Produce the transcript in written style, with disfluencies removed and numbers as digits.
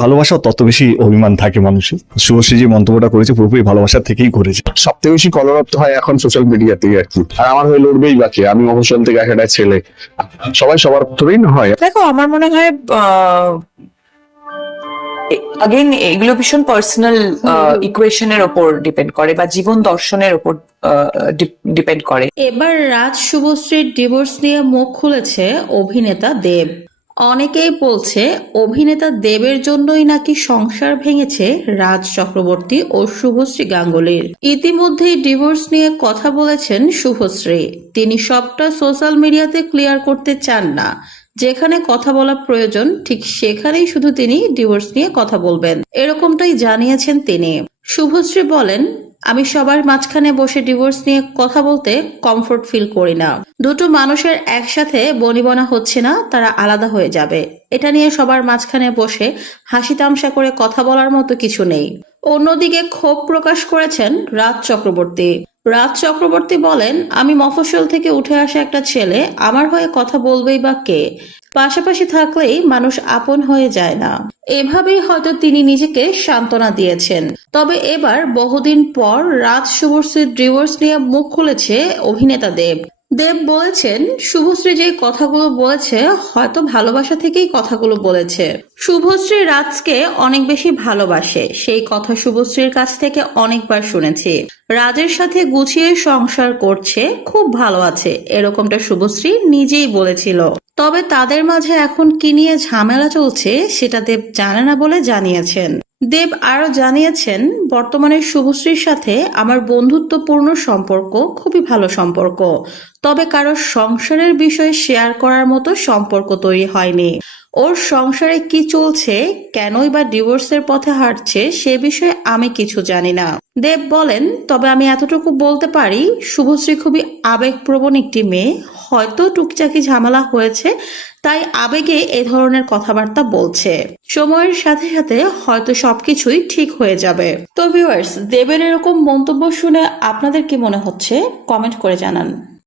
ভালোবাসা তত বেশি অভিমান থাকে মানুষের। শুভশ্রী যে মন্তব্যটা করেছে পুরোপুরি ভালোবাসা থেকেই করেছে। সবথেকে বেশি কলরব হয় এখন সোশ্যাল মিডিয়াতেই আর কি। আর আমার হয়ে লড়বেই বাকি, আমি মফস্বল থেকে একটা ছেলে, সবাই সবার ধরেই না হয়। দেখো, আমার মনে হয় আগেন এগুলো ভীষণ পার্সোনাল ইকুয়েশনের ওপর ডিপেন্ড করে বা জীবন দর্শনের ওপর ডিপেন্ড করে। এবার রাজ শুভশ্রীর ডিভোর্স নিয়ে মুখ খুলেছে অভিনেতা দেব। অনেকেই বলছে অভিনেতা দেবের জন্যই নাকি সংসার ভেঙেছে রাজ চক্রবর্তী ও শুভশ্রী গাঙ্গুলির। ইতিমধ্যেই ডিভোর্স নিয়ে কথা বলেছেন শুভশ্রী। তিনি সবটা সোশ্যাল মিডিয়াতে ক্লিয়ার করতে চান না। যেখানে কথা বলা প্রয়োজন ঠিক সেখানেই শুধু তিনি ডিভোর্স নিয়ে কথা বলবেন, এরকমটাই জানিয়েছেন তিনি। শুভশ্রী বলেন, আমি সবার মাঝখানে বসে ডিভোর্স নিয়ে কথা বলতে কমফোর্ট ফিল করি না। দুটো মানুষের একসাথে বনিবনা হচ্ছে না, তারা আলাদা হয়ে যাবে। এটা নিয়ে সবার মাঝখানে বসে হাসি তামসা করে কথা বলার মতো কিছু নেই। অন্যদিকে ক্ষোভ প্রকাশ করেছেন রাজ চক্রবর্তী। রাজ চক্রবর্তী বলেন, আমি মফস্বল থেকে উঠে আসা একটা ছেলে, আমার হয়ে কথা বলবেই বা কে? পাশাপাশি থাকলেই মানুষ আপন হয়ে যায় না। এভাবেই হয়তো তিনি নিজেকে সান্ত্বনা দিয়েছেন। তবে এবার বহুদিন পর রাজ শুভশ্রীর ডিভোর্স নিয়ে মুখ খুলেছে অভিনেতা দেব। দেব বলেছেন, শুভশ্রী যে কথাগুলো বলেছে হয়তো ভালোবাসা থেকেই কথাগুলো বলেছে। শুভশ্রী রাজকে অনেক বেশি ভালোবাসে, সেই কথা শুভশ্রীর কাছ থেকে অনেকবার শুনেছি। রাজের সাথে গুছিয়ে সংসার করছে, খুব ভালো আছে, এরকমটা শুভশ্রী নিজেই বলেছিল। তবে তাদের মাঝে এখন কি নিয়ে ঝামেলা চলছে সেটা দেব জানে না বলে জানিয়েছেন। দেব আরো জানিয়েছেন, বর্তমানে শুভশ্রীর সাথে আমার বন্ধুত্বপূর্ণ সম্পর্ক, খুবই ভালো সম্পর্ক। তবে কারো সংসারের বিষয়ে শেয়ার করার মতো সম্পর্ক তৈরি হয়নি। ওর সংসারে কি চলছে, কেনই বা ডিভোর্সের পথে হাঁটছে সে বিষয়ে আমি কিছু জানি না। দেব বলেন, তবে আমি এতটুকু বলতে পারি, শুভশ্রী খুবই আবেগপ্রবণ একটি মেয়ে। হয়তো টুকিটাকি ঝামেলা হয়েছে, তাই আবেগে এ ধরনের কথাবার্তা বলছে। সময়ের সাথে সাথে হয়তো সবকিছুই ঠিক হয়ে যাবে। তো ভিউয়ার্স, দেবের এরকম মন্তব্য শুনে আপনাদের কি মনে হচ্ছে কমেন্ট করে জানান।